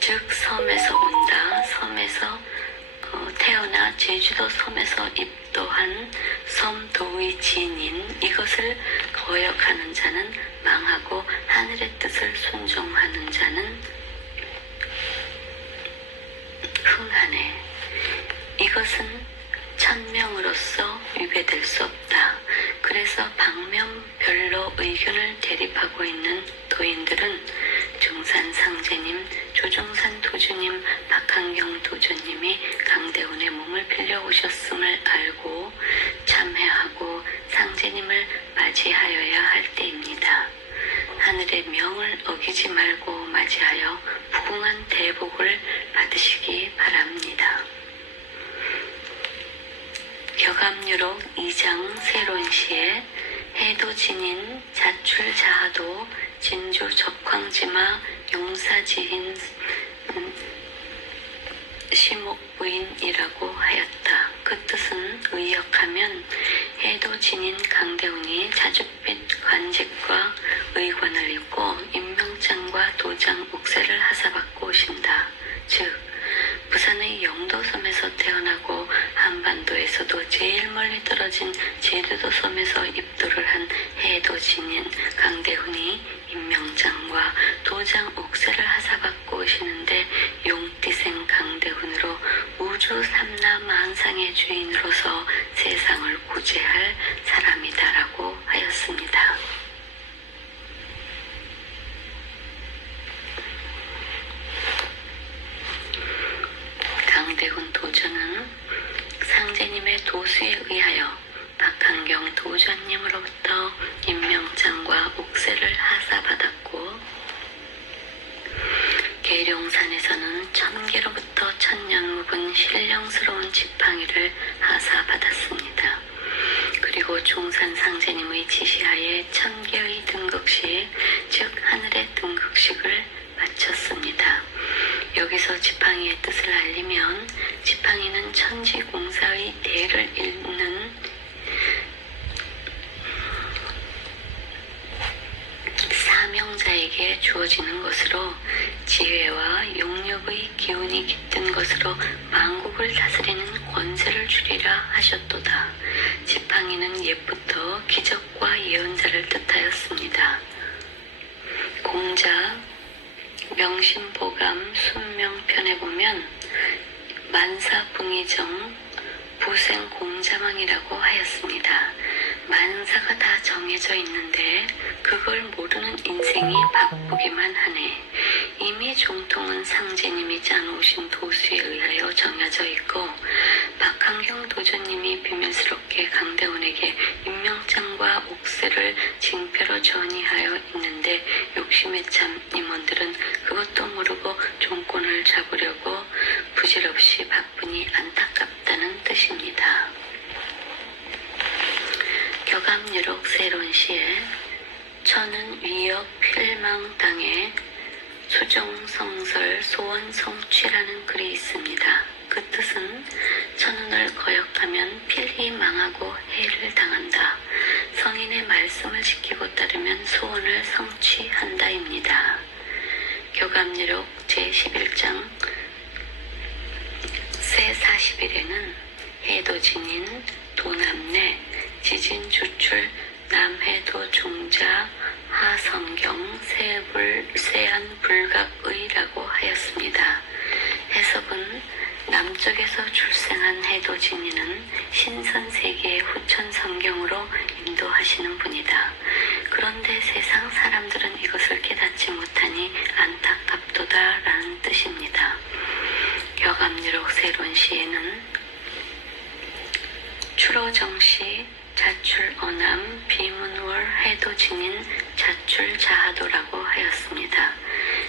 즉 섬에서 온다. 섬에서 어, 태어나 제주도 섬에서 입도한 섬도의 진인 이것을 거역하는 자는 망하고 하늘의 뜻을 순종하는 자는 흥하네. 이것은 천명으로서 위배될 수 없다. 그래서 방면별로 의견을 대립하고 있는 도인들은 중산 상제님, 조종산 도주님, 박한경 도주님이 강대훈의 몸을 빌려 오셨음을 알고 참회하고 상제님을 맞이하여야 할 때입니다. 하늘의 명을 어기지 말고 맞이하여 부궁한 대복을 받으시기 바랍니다. 격암유록 2장 세론시에 해도 진인 자출 자하도 진주 적황지마 용사지인 음, 시목부인이라고 하였다. 그 뜻은 의역하면 해도 진인 강대훈이 자줏빛 관직과 의관을 입고 임명장과 도장 옥새를 하사받고 오신다. 즉 부산의 영도섬에서 태어나 고 한반도에서도 제일 멀리 떨어진 제주도 섬에서 입도를 한 해도진인 강대훈이 임명장과 도장 옥새를 하사받고 오시는데 용띠생 강대훈으로 우주 삼라 만상의 주인으로서 세상을 구제할 사람이다라고 하였습니다. 강대훈 도전은 상제님의 도수에 의하여 박한경 도전님으로부터 임명장과 옥새를 하사받았고 계룡산에서는 천계로부터 천년 묵은 신령스러운 지팡이를 하사받았습니다. 그리고 중산 상제님의 지시하에 천개의 등극식, 즉 하늘의 등극식을 마쳤습니다. 여기서 지팡이의 뜻을 알리면 지팡이는 천지공사의 대를 잇는 사명자에게 주어지는 것으로 지혜와 용력의 기운이 깃든 것으로 만국을 다스리는 권세를 주리라 하셨도다. 지팡이는 옛부터 기적과 예언자를 뜻하였습니다. 공자 명심보감 순명편에 보면 만사붕의정 부생공자망이라고 하였습니다. 만사가 다 정해져 있는데 그걸 모르는 인생이 바쁘기만 하네. 이미 종통은 상제님이 짜놓으신 도수에 의하여 정해져 있고 박한경 도전님이 비밀스럽게 강대원에게 임명장과 옥새를 징표로 전이하여 있는데 욕심에 참 임원들은 그것도 모르고 종권을 잡으려고 부질없이 바쁘니 안타깝다는 뜻입니다. 격암유록 세론시에 천은 위협 필망당에 수종성설 소원성취라는 글이 있습니다. 그 뜻은 천운을 거역하면 필히 망하고 해를 당한다. 성인의 말씀을 지키고 따르면 소원을 성취한다입니다. 교감유록 제11장 새 40일에는 해도진인 도남내 지진 주출 남해도 종자 하성경 세불 세안 불각의라고 하였습니다. 해석은 남쪽에서 출생한 해도진이는 신선세계의 후천 성경으로 하시는 분이다. 그런데 세상 사람들은 이것을 깨닫지 못하니 안타깝도다 라는 뜻입니다. 격암유록 세론시에는 추로정시 자출 어남 비문월 해도진인 자출 자하도라고 하였습니다.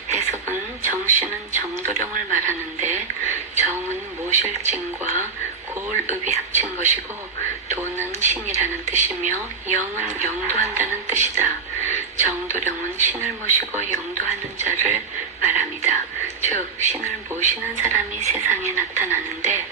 해석은 정씨는 정도령을 말하는데 정은 모실진과 고을읍이 합친 것이고 도는 신이라는 뜻이며 영은 영도한다는 뜻이다. 정도령은 신을 모시고 영도하는 자를 말합니다. 즉 신을 모시는 사람이 세상에 나타나는데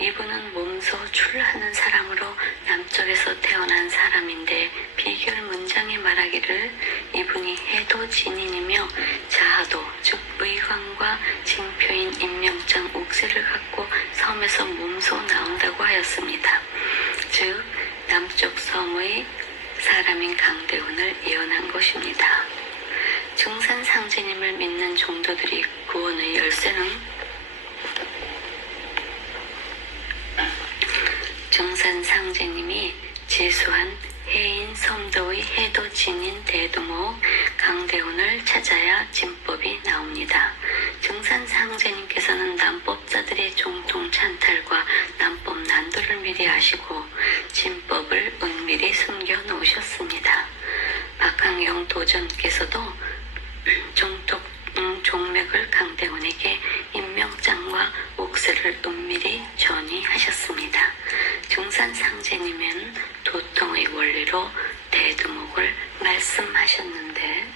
이분은 몸소 출하는 사람으로 남쪽에서 태어난 사람인데 비결 문장에 말하기를 이분이 해도 진인이며 자하도 즉 의관과 징표인 임명장 옥새를 갖고 섬에서 몸소 나온다고 하였습니다. 즉 남쪽 섬의 사람인 강대훈을 예언한 것입니다. 증산 상제님을 믿는 종도들이 구원의 열쇠는 증산 상제님이 지수한 해인 섬도의 해도 진인 대두모 강대훈을 찾아야 진법이 나옵니다. 증산 상제님께서는 남법자들의 종통 찬탈과 남법 난도를 미리 아시고 은밀히 숨겨 놓으셨습니다. 박항영 도전께서도 종독 음, 종맥을 강대원에게 임명장과 옥새를 은밀히 전이하셨습니다. 중산 상제님은 도통의 원리로 대두목을 말씀하셨는데